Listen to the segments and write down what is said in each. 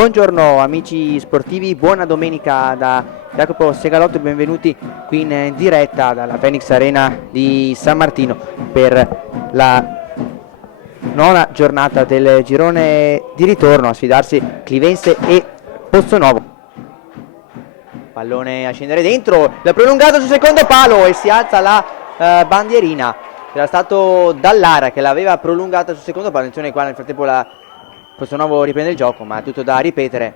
Buongiorno amici sportivi, buona domenica da Jacopo Segalotto e benvenuti qui in diretta dalla Phoenix Arena di San Martino per la nona giornata del girone di ritorno a sfidarsi Clivense e Pozzonovo. Pallone a scendere dentro, l'ha prolungato sul secondo palo e si alza la bandierina. Era stato Dallara che l'aveva prolungata sul secondo palo. Attenzione qua, nel frattempo la Pozzonovo riprende il gioco, ma è tutto da ripetere.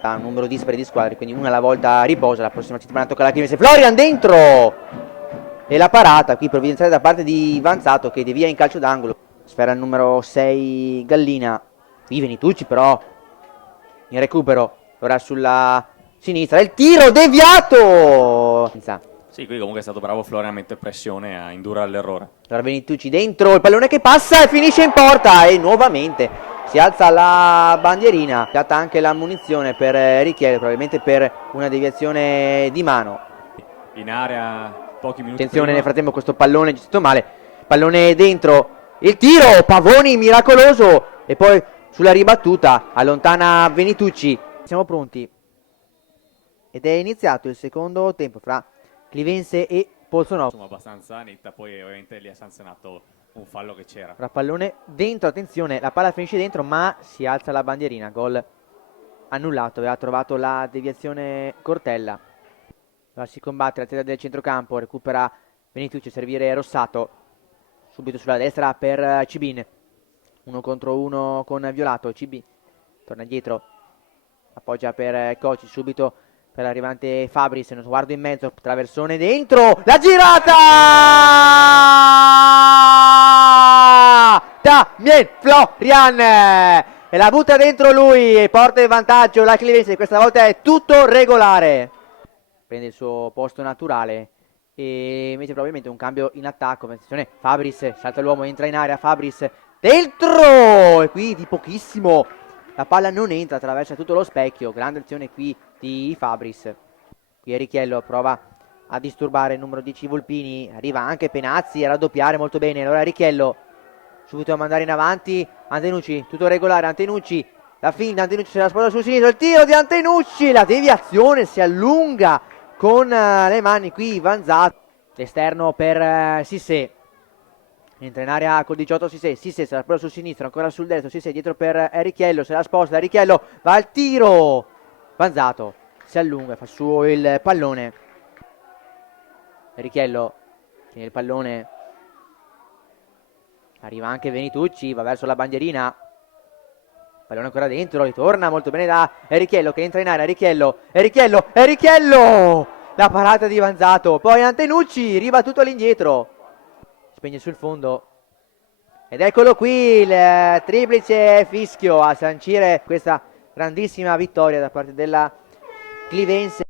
Ha un numero dispari di squadre, quindi una alla volta riposa. La prossima settimana tocca alla Clivense. Florian dentro! E la parata qui provvidenziale da parte di Vanzato che devia in calcio d'angolo. Sfera il numero 6 Gallina. Qui Venitucci però in recupero. Ora sulla sinistra. Il tiro deviato! Sì, qui comunque è stato bravo Florian a mettere pressione, a indurre all'errore. Allora Venitucci dentro, il pallone che passa e finisce in porta e nuovamente si alza la bandierina. Data anche la munizione per Richelli, probabilmente per una deviazione di mano. In area pochi minuti Attenzione prima. nel frattempo questo pallone gestito male. Pallone dentro, il tiro, Pavoni miracoloso e poi sulla ribattuta allontana Venitucci. Siamo pronti ed è iniziato il secondo tempo fra Clivense e Pozzonovo. Insomma abbastanza netta, poi ovviamente lì ha sanzionato un fallo che c'era. Ora pallone dentro, attenzione, la palla finisce dentro ma si alza la bandierina, gol annullato, aveva trovato la deviazione Cortella. Ora si combatte la testa del centrocampo, recupera Venitucci, servire Rossato, subito sulla destra per Cibin, 1 contro 1 con Violato, Cibin torna dietro, appoggia per Coci, subito per l'arrivante Fabris, uno sguardo in mezzo, traversone dentro, la girata! Damien Florian! E la butta dentro lui e porta in vantaggio la Clivense, questa volta è tutto regolare. Prende il suo posto naturale e invece probabilmente un cambio in attacco. Attenzione, Fabris, salta l'uomo, entra in area, Fabris dentro! E qui di pochissimo la palla non entra, attraversa tutto lo specchio. Grande azione qui di Fabris. Qui Richello prova a disturbare il numero 10 Volpini. Arriva anche Penazzi a raddoppiare molto bene. Allora Richello subito a mandare in avanti Antenucci, tutto regolare. Antenucci, la finta, Antenucci se la sposta sul sinistro. Il tiro di Antenucci, la deviazione si allunga con le mani qui Vanzato. L'esterno per Sissé. Entra in area col 18 Sissé se la sposta sul sinistro, ancora sul destro Sissé dietro per Richello, se la sposta Richello, va al tiro, Vanzato si allunga, fa suo il pallone. Richello tiene il pallone, arriva anche Venitucci, va verso la bandierina, pallone ancora dentro, ritorna molto bene da Richello che entra in area, Richello, la parata di Vanzato, poi Antenucci, ribattuto all'indietro, spegne sul fondo ed eccolo qui il triplice fischio a sancire questa grandissima vittoria da parte della Clivense.